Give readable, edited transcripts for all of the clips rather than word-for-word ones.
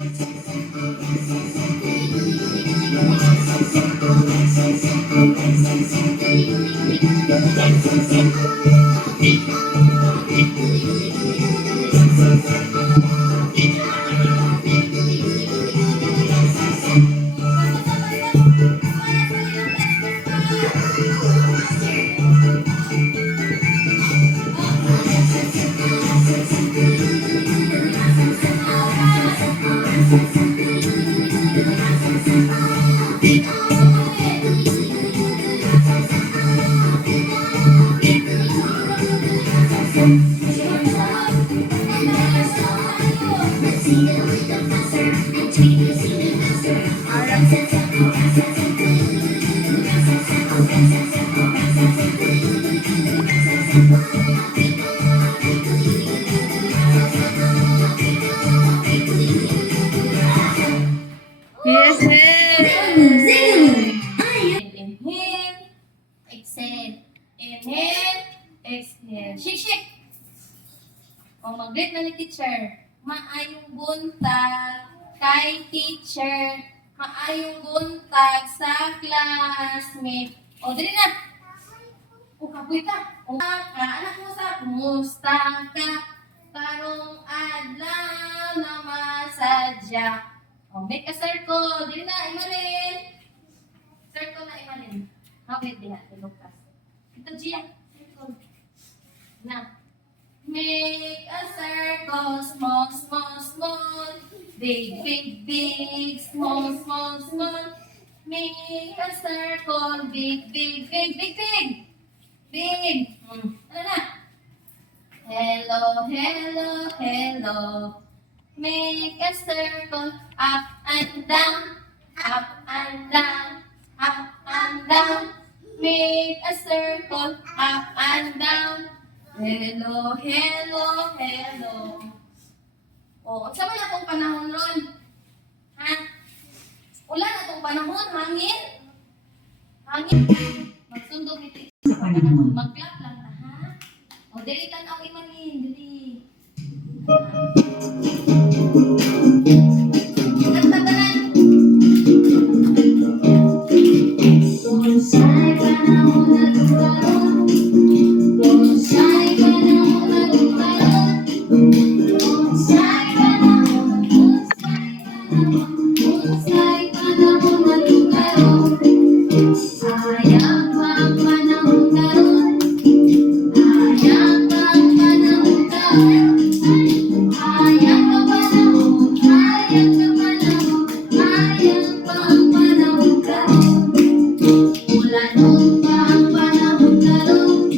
Yes! Inhale, exhale. Inhale, exhale. Shake, shake. O, mag-greet na ni teacher. Maayong buntag kay teacher. Maayong buntag sa classmate. O, dali na. O, kapoy ka. O, anak mo sa kumusta ka? Karong adlaw na masadya. O, make a circle. Dali na, Imalin. Circle na, Imalin. Wait, diha. Lukas. Ito, Gia. Circle. Na. Make a circle, small, small, small. Big, big, big, small, small, small. Make a circle, big, big, big, big, big. Big. Ano na? Hello, hello, hello. Make a circle, up and down, up and down, up and down. Make a circle, up and down. Hello, hello, hello. O, sa man akong panahon ron? Ha? Ulan atong panahon, hangin? Hangin? Magsundog ito sa panahon. Mag-clap lang na, ha? O, dili tanaw Imalin, dili. Tagtagalan. Bonsai panahon na tugaron. Bonsai panahon na tugaron. Bonsai panahon, bonsai panahon na tugaron. Sayang ang panahon karon. Sayang ang panahon karon. Sayang ang panahon, sayang ang panahon, sayang ang panahon karon. Mula noon pa ang panahon karon.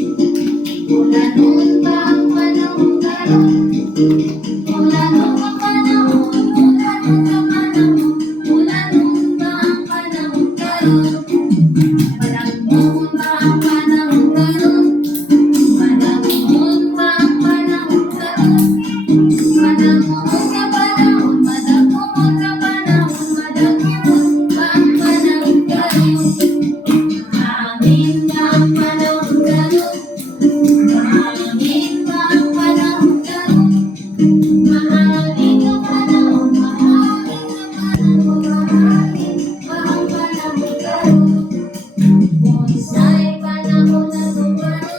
Mula noon pa ang panahon karon. Mula noon ang panahon, mula noon ang panahon, mula noon pa ang panahon karon. Panahon pa ang panahon karon. Panahon pa ang panahon karon. Panahon ka panahon, panahon ka panahon, panahon pa ang panahon karon. Hangin pa ang panahon karon. Hangin pa ang panahon karon. Mahalin ka panahon, mahalin ka panahon, mahalin pa ang panahon karon. Bonsai panahon na tumaron.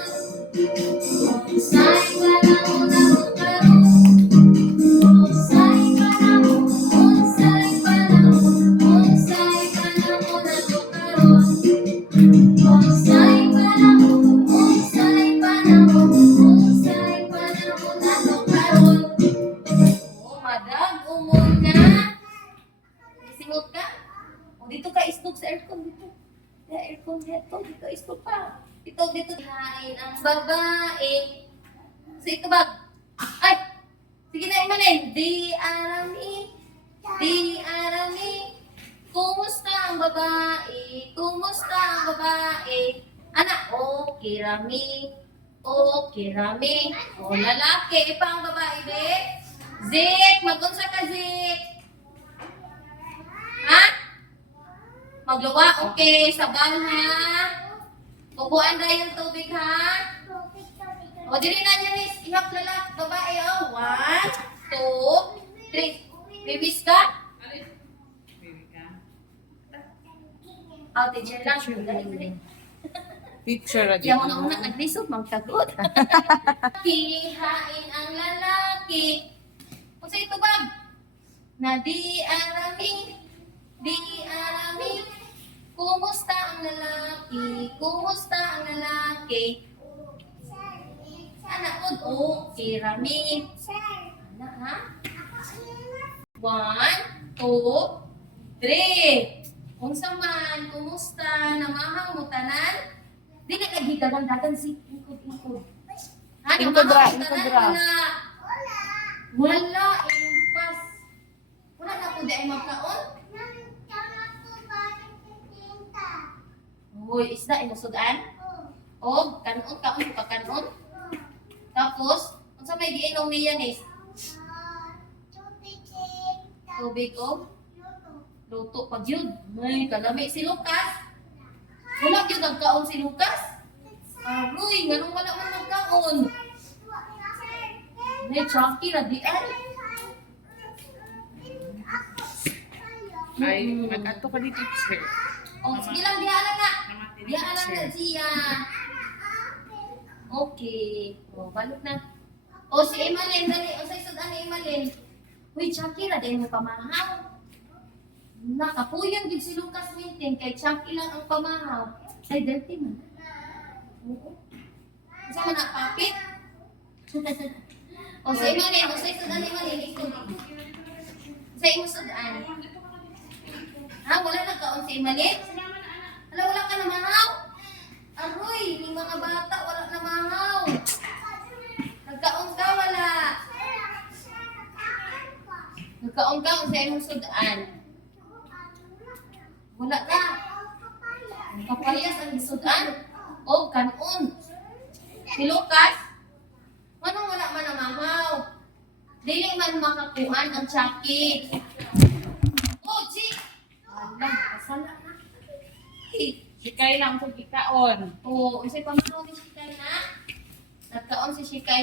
Bonsai panahon na tumaron. Bonsai panahon, bonsai panahon, bonsai panahon na tumaron. Bonsai panahon, bonsai panahon, bonsai panahon na tumaron. Oh, madam, umon ka. Isingot ka? O, dito ka isnog sa aircon dito. Ya, aircon dito. Dito isnog pa. Dito, dito. Hain ang babae. Sa ito bag. Ay! Sige na, Imalin. Di arami. Di arami. Kumusta ang babae? Kumusta ang babae? Anak, okay rami. Okay rami. O, lalaki. Pa ang babae, be? Zik, mag-unsa ka, Zik? Ha? Magluwa, okay. Sabaw, ha? Upuan na yung tubig, ha? O, dili na niya, Nis. Ihap lalaki, babae, oh. 1, 2, 3. May wish ka? Oh, teacher lang. Dali, dali. Teacher na Kaya mo na una, naglisod, magkagot. Kihain ang lalaki. Kung sa ito bag? Na di arami. Kumusta ang lalaki? Kumusta ang lalaki? Anak ko, okay, rami. Anak, ha? 1, 2, 3. Kung saman, kumusta? Namahang mo tanan? Di na lagi dagan si ikod-ikod. Ha? Ingkod ra, Namahang mo ingkod tanan? ra. Wala, impas. Wala na po di ay magkaon? Uy, isda, inusudan? O, kanon, kaon, pagkanon? Tapos, kung sa may giinom niya is, tubig o? Luto pag yun. May kalami si Lucas. Wala yun nagkaon si Lucas. Aroy, ganun wala man nagkaon. May Chucky na di ay. Ay, mag-ato ka ni teacher. O, sige lang, diha lang nga. Namati ni Diha lang teacher. na siya. Okay. O, balik na. O, si Emalyn, dali. O, sa isudan ni Emalyn. Uy, Chucky na din mo pamahaw. Nakapuyan din si Lucas Mintin kay Chucky lang ang pamahaw. Ay, dirty man. Oo. Kasi mo nakapit. O, sa Emalyn. O, sa isudan ni Emalyn. Sa isudan. Ha? Wala nagkaon si Emalyn? Wala ka na mahaw? Aroy, yung mga bata, wala na mahaw. Nagkaon ka, wala. Nagkaon ka, sa imong sudan. Wala ka. Kapayas ang sudan. O, kanon. Si Lucas, manong wala man ang mahaw. Dili man makakuhan ang Chucky. Oh, Chi! Wala, kasala na. Sikay lang sa kikaon. Oo, unsay pamahaw ni Shikay na? Nagkaon si Shikay